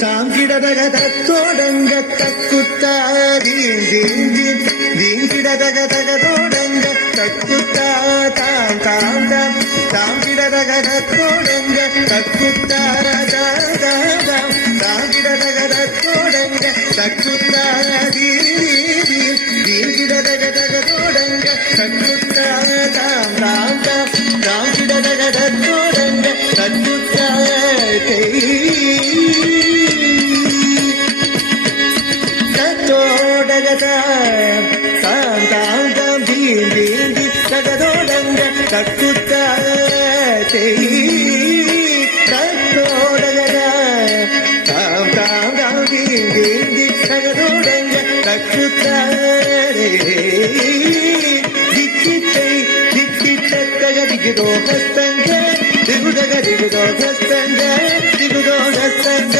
தாம் கிடதக தத்தோடங்க தக்குத்தா தீம் கிடதக தகதோடங்க தக்குத்தா தாம் கிடதக தத்தோடங்க தக்குத்தா தாம் கிடதக தத்தோடங்க தக்குத்தா தீம் கிடதக தகதோடங்க தக்குத்தா தாம் கிடதக தத்தோடங்க தக்குத்தா தாம் தீந்தி தகதோடங்க தக்குத்தா தத்தோடகத தாம் தீந்தி தகதோடங்க தக்குத்தா திக்கிட்டோ ஹஸ்தங்க திகுதோ ஹஸ்தங்க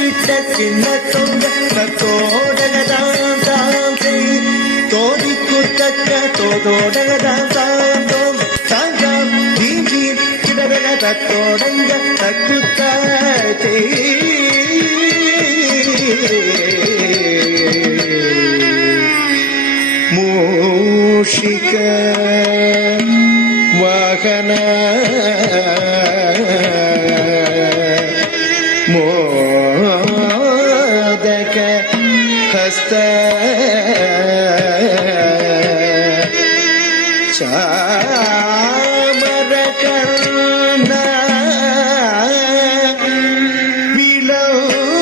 குத்த சின்ன தொங்க தத்தோடகதாம் தாம் தோதி குத்தக்க தோதோடகதாம் தாம் தாம் தீங்கி கிடதக தத்தோடங்க தக்குத்தா மூஷிக வாகன ಮೋದಕ ಹಸ್ತ ಚಾಮರ ಕರ್ಣ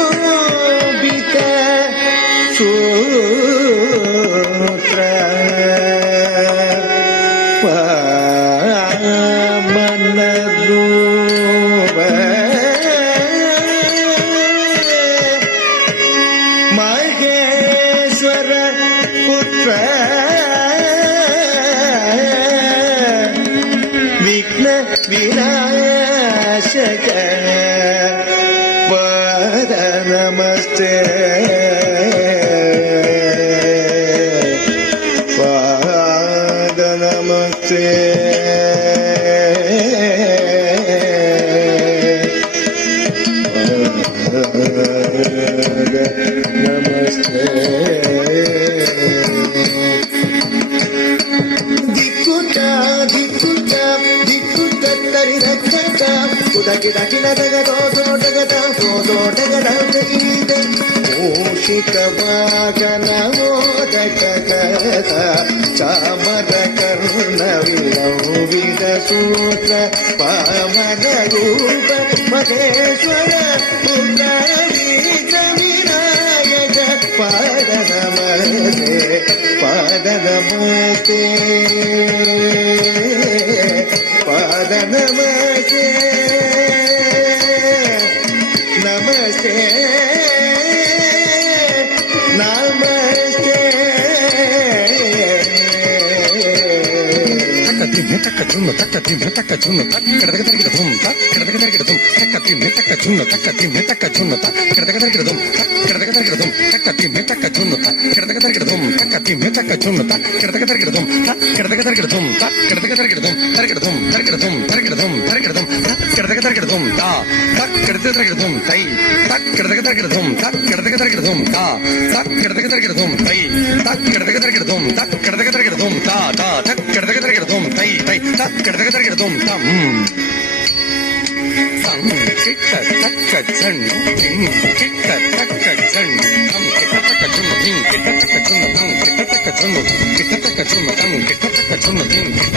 ವಿಲೋಬಿತ ಸೂತ್ರ ಮನರೂಪ ಮಹೇಶ್ವರ ಪುತ್ರ ವಿಘ್ನ ವಿನಾಶಕ ಪಾದ ನಮಸ್ತೆ ಪಾದ ನಮಸ್ತೆ ನಮಸ್ತೆ ದಿಕ್ಕುತ್ತ ತರಿ ರಕ್ಷಕ ಉದಗಿಡಗಿನ ದಗದೋದೋಡಗದ ಮೂಷಿಕ ವಾಗನ ಮೋದಕ ಕಥ ಚಾಮರ ಕರ್ಣ ವಿಲೋವಿದ ಸೂತ್ರ ಪಾಮರ ರೂಪ ಮಹೇಶ್ವರ ಪುತ್ರ ವಿನಾಯಕ ಪಾದ ನಮಸ್ತೆ ಪಾದ ನಮಸ್ತೆ ನಮಸ್ತೆ ನಮಸ್ತೆ ತಕ್ಕ ಚುನ್ನು ತಕ್ಕ ತಿಮ್ಮೆ ತಕ್ಕ ಚುನ್ನು ಕಡದಗ ತರಗಿಡ ತುಮ್ ಕಡದಗ ತರಗಿಡ ತುಮ್ ತಕ್ಕ ತಿಮ್ಮೆ ತಕ್ಕ ಚುನ್ನು ತಕ್ಕ ತಿಮ್ಮೆ ತಕ್ಕ ಚುನ್ನು ಕಡದಗ ತರಗಿಡ ತುಮ್ ಕಡದಗ ತರಗಿಡ ತುಮ್ ತಕ್ಕ ತಿಮ್ಮೆ ತಕ್ಕ ಚುನ್ನು ಕಡದಗ ತರಗಿಡ ತುಮ್ ತಕ್ಕ ತಿಮ್ಮೆ ತಕ್ಕ ಚುನ್ನು ಕಡದಗ ತರಗಿಡ ತುಮ್ ಕಡದಗ ತರಗಿಡ ತುಮ್ ಕಡದಗ ತರಗಿಡ ತುಮ್ ತರಗಿಡ ತುಮ್ ತರಗಿಡ ತುಮ್ ತರಗಿಡ ತುಮ್ ತರಗಿಡ ತುಮ್ ಕಡದಗ ತರಗಿಡ ತುಮ್ ತಾ ತಕ್ ಕಡದಗ ತರಗಿಡ ತುಮ್ ತೈ ತಕ್ ಕಡದಗ ತರಗಿಡ ತುಮ್ ತಕ್ ಕಡದಗ ತರಗಿಡ ತುಮ್ ತಾ ತಕ್ ಕಡದಗ ತರಗಿಡ ತುಮ್ ತೈ ತಕ್ ಕಡದಗ ತರಗಿಡ ತುಮ್ ತಕ್ ಕಡದಗ ತರಗಿಡ ತುಮ್ ತಾ ತಾ ತಕ್ ಕಡದಗ ತರಗಿಡ ತುಮ್ ತೈ ತೈ ತಕ್ ಕಡದಗ ತರಗಿಡ ತುಮ್ ತಂ ಚಿಟ್ಟ ತಕ್ಕ ಚಣ್ಣು ಚಿಟ್ಟ ತಕ್ಕ ಚಣ್ಣು ತಂ ಕಿಟ್ಟ ತಕ್ಕ ಚುಣ್ಣು ತಿಂ ಕಿಟ್ಟ ತಕ್ಕ ಚುಣ್ಣು ತಂ ಕಿಟ್ಟ ತಕ್ಕ ಚುಣ್ಣು ಕಿಟ್ಟ ತಕ್ಕ ಚುಣ್ಣು ತಂ ಕಿಟ್ಟ ತಕ್ಕ ಚುಣ್ಣು ತಿಂ ಕಿಟ್ಟ